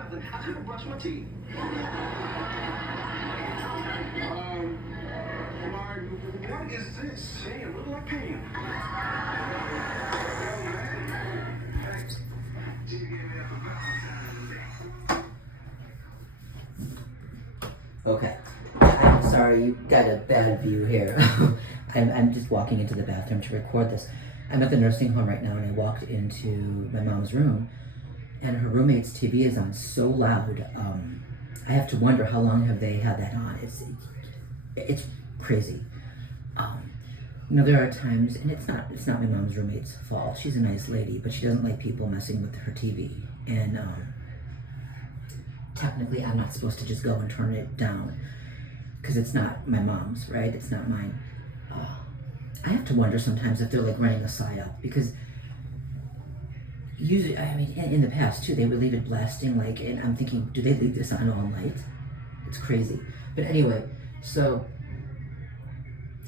nothing. I couldn't brush my teeth. Mark, what is this? Damn, look like pain. Yo, man. Thanks. Gee, gave me up for Valentine's Day. Okay. I'm sorry, you got a bad view here. I'm just walking into the bathroom to record this. I'm at the nursing home right now, and I walked into my mom's room, and her roommate's TV is on so loud. I have to wonder how long have they had that on. It's crazy. There are times, and it's not my mom's roommate's fault. She's a nice lady, but she doesn't like people messing with her TV. And technically, I'm not supposed to just go and turn it down because it's not my mom's, right? It's not mine. I have to wonder sometimes if they're like running a psyop, because usually, I mean, in the past too, they would leave it blasting, like, and I'm thinking, do they leave this on all night? It's crazy. But anyway, so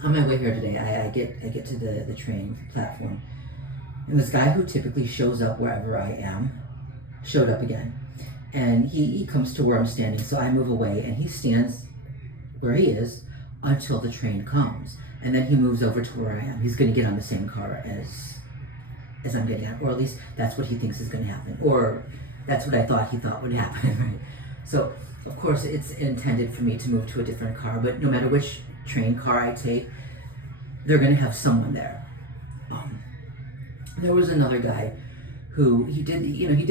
on my way here today, I get to the train platform, and this guy who typically shows up wherever I am showed up again, and he comes to where I'm standing, so I move away, and he stands where he is until the train comes, and then he moves over to where I am. He's going to get on the same car as I'm getting on, or at least that's what he thinks is going to happen, or that's what I thought he thought would happen, right? So, of course, it's intended for me to move to a different car, but no matter which train car I take, they're going to have someone there. There was another guy who he did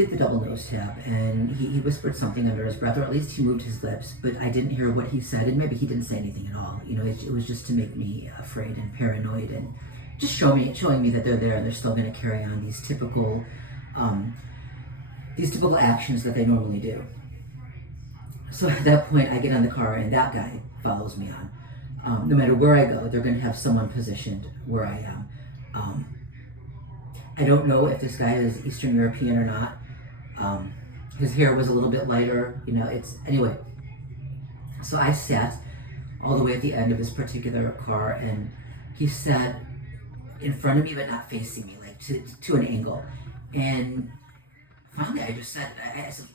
the double nose tap, and he whispered something under his breath, or at least he moved his lips, but I didn't hear what he said, and maybe he didn't say anything at all. It was just to make me afraid and paranoid, and just showing me that they're there and they're still going to carry on these typical actions that they normally do. So at that point, I get on the car, and that guy follows me on. No matter where I go, they're going to have someone positioned where I am. I don't know if this guy is Eastern European or not. His hair was a little bit lighter, anyway. So I sat all the way at the end of his particular car, and he sat in front of me, but not facing me, like to an angle. And finally, I just said, I said,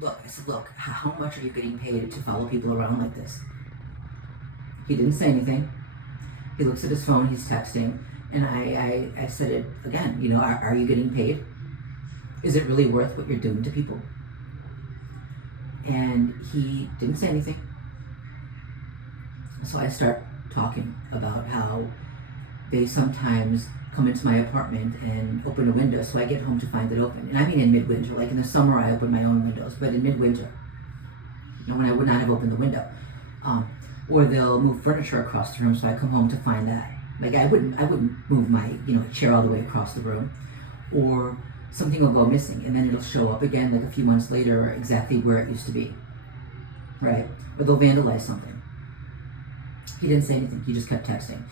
look, how much are you getting paid to follow people around like this? He didn't say anything. He looks at his phone, he's texting, and I said it again, are you getting paid? Is it really worth what you're doing to people? And he didn't say anything. So I start talking about how they sometimes come into my apartment and open a window, so I get home to find it open. And I mean in midwinter, like in the summer I open my own windows, but in midwinter, when I would not have opened the window. Or they'll move furniture across the room, so I come home to find that. Like I wouldn't move my chair all the way across the room, or something will go missing, and then it'll show up again like a few months later, exactly where it used to be, right? Or they'll vandalize something. He didn't say anything. He just kept texting.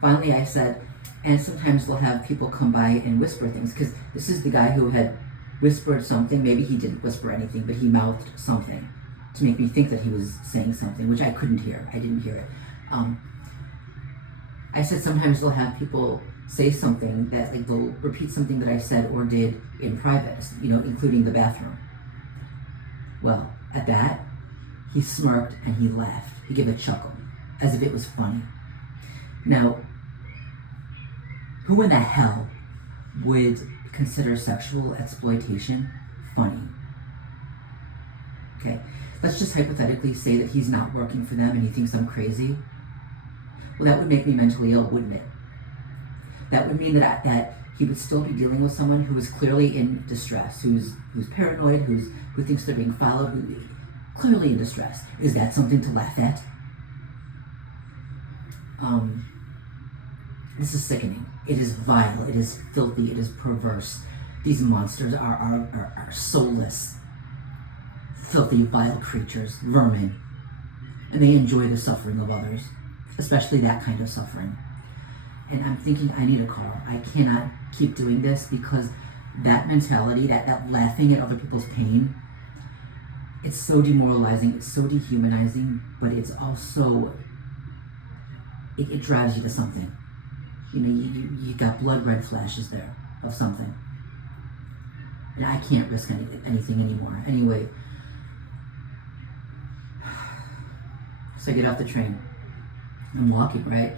Finally, I said, and sometimes they'll have people come by and whisper things, because this is the guy who had whispered something. Maybe he didn't whisper anything, but he mouthed something to make me think that he was saying something, which I couldn't hear. I didn't hear it. I said sometimes they'll have people say something that, like, they'll repeat something that I said or did in private, including the bathroom. Well, at that, he smirked and he laughed. He gave a chuckle, as if it was funny. Now, who in the hell would consider sexual exploitation funny? Okay, let's just hypothetically say that he's not working for them and he thinks I'm crazy. Well, that would make me mentally ill, wouldn't it? That would mean that he would still be dealing with someone who is clearly in distress, who's paranoid, who thinks they're being followed, who clearly in distress. Is that something to laugh at? This is sickening. It is vile. It is filthy. It is perverse. These monsters are soulless, filthy, vile creatures, vermin, and they enjoy the suffering of others, especially that kind of suffering. And I'm thinking, I need a car. I cannot keep doing this, because that mentality, that laughing at other people's pain, it's so demoralizing, it's so dehumanizing, but it's also, it drives you to something. You got blood red flashes there of something. And I can't risk anything anymore. Anyway, so I get off the train. I'm walking, right?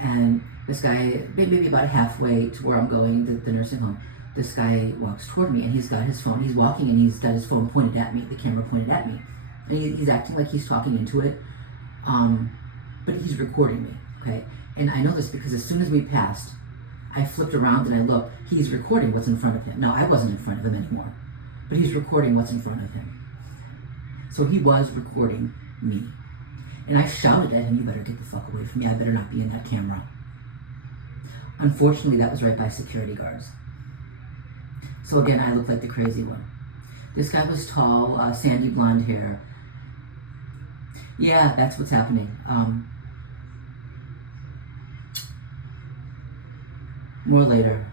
And this guy, maybe about halfway to where I'm going, the nursing home, this guy walks toward me and he's got his phone. He's walking and he's got his phone pointed at me, the camera pointed at me. And he's acting like he's talking into it. But he's recording me, okay? And I know this because as soon as we passed, I flipped around and I looked. He's recording what's in front of him. Now, I wasn't in front of him anymore, but he's recording what's in front of him. So he was recording me. And I shouted at him, you better get the fuck away from me. I better not be in that camera. Unfortunately, that was right by security guards. So again, I looked like the crazy one. This guy was tall, sandy blonde hair. Yeah, that's what's happening. More later.